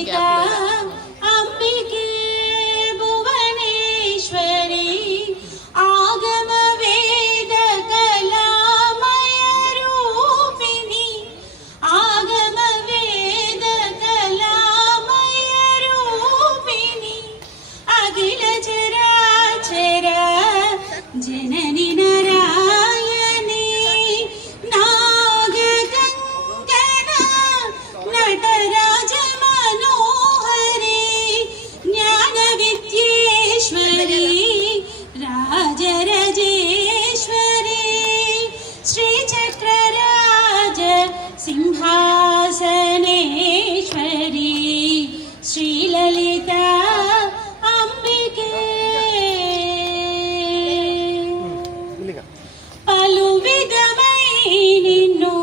శ్రీలలిత అంబికే భువనేశ్వరి ఆగమ వేద కళామయ రూపిణి ఆగమ వేద కళామయ రూపిణి అఖిల చరాచర జనని నారాయణి నాగగంగన నటరాజ మనోహరి జ్ఞాన విద్యేశ్వరి రాజరాజేశ్వరి శ్రీచక్రరాజ సింహాసనేశ్వరి శ్రీలలిత అంబికే పలు విధమై నిన్ను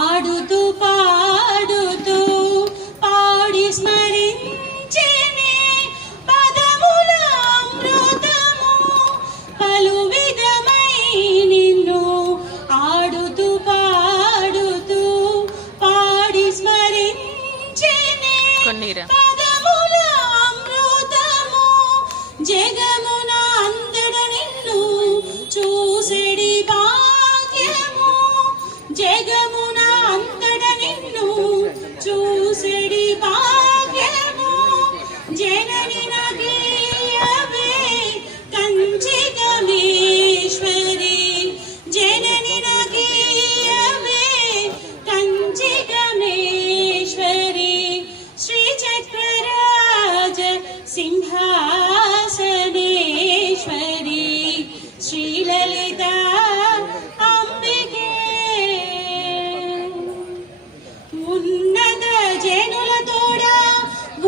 ఆడుతూ పాడుతూ పాడి స్మరించేనే పదముల అమృతము పలు విధమై నిన్ను ఆడుతూ పాడుతూ పాడి స్మరించేనే పదముల అమృతము జగమున అందడ నిన్ను చూసెడి భాగ్యము జగమున అందడ నిన్ను చూసెడి భాగ్యము జనని నగీయవే కంచికమేశ్వరి జనని నగీయవే కంచికమేశ్వరి శ్రీచక్రరాజ సింహాసనేశ్వరి శ్రీలలిత అంబికే ఉన్నత జనుల తోడ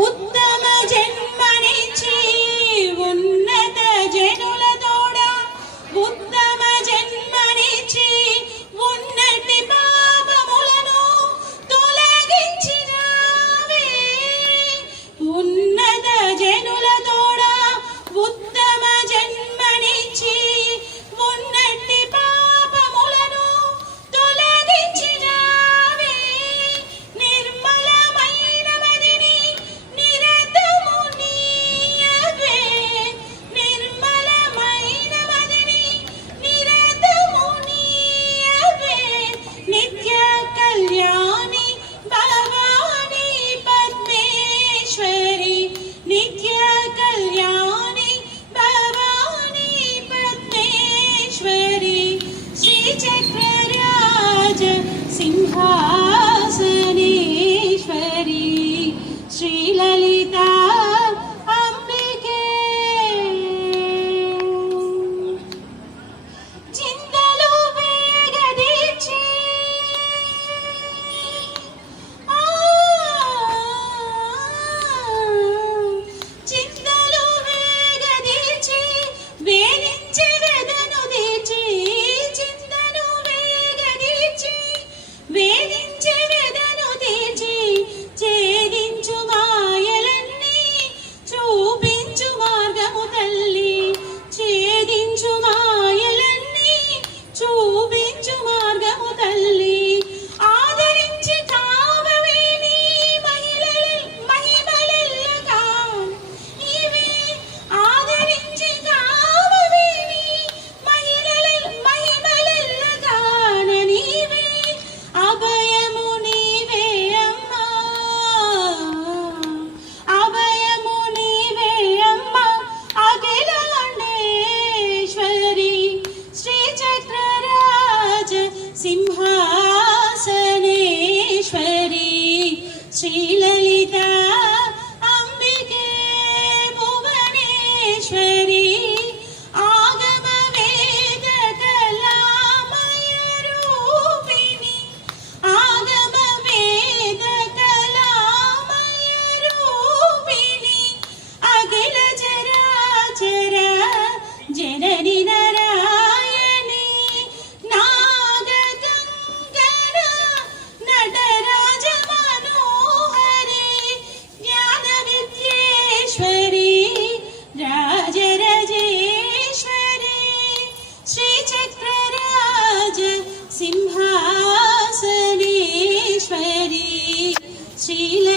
ఉత్తమ జన్మనిచ్చి ఉన్నత జనుల తోడ ఉత్తమ జన్మనిచ్చి ఉన్నటి పాపములను తొలగించినావే ఉన్నత జనుల తోడ ఉత్తమ జన్మనిచ్చి ఉన్నట్టి పాపములను తొలగించినావే నిర్మలమైన మదిని నిరతము నీయవే నిర్మలమైన మదిని నిరతము నీయవే నిత్య కళ్యాణి భవాని పద్మేశ్వరి నిత్య కళ్యాణి భవాని పద్మేశ్వరి శ్రీచక్రరాజ సింహాసనేశ్వరి శ్రీలలిత అంబికే చింతలు వేగదీర్చి చింతలు వేగదీర్చి వేధించి వెదను తీర్చి చింతను వేగదీర్చి వేధించి వెదను తీర్చి ఛేదించు మాయలన్నీ చూపించు మార్గము తల్లి ఛేదించు మాయలన్నీ చూపించు మార్గము తల్లి ఆదరించి కావవే నీ మహిమలెల్లగా ఇవే ఆదరించి కావవే నీ మహిమలెల్లగాన నీవే అభయము నీవే అమ్మా అభయము నీవే అమ్మా అఖిలాండేశ్వరి శ్రీచక్రరాజ సింహాసనేశ్వరి శ్రీలలిత అంబికే భువనేశ్వరి ఆగమ వేద కళామయ రూపిణి ఆగమ వేద కళామయ రూపిణి అఖిల చరాచర జనని నారాయణి నాగగంగన నటరాజ మనోహరి జ్ఞాన విద్యేశ్వరి రాజరాజేశ్వరి శ్రీచక్రరాజ సింహాసనేశ్వరి శ్రీల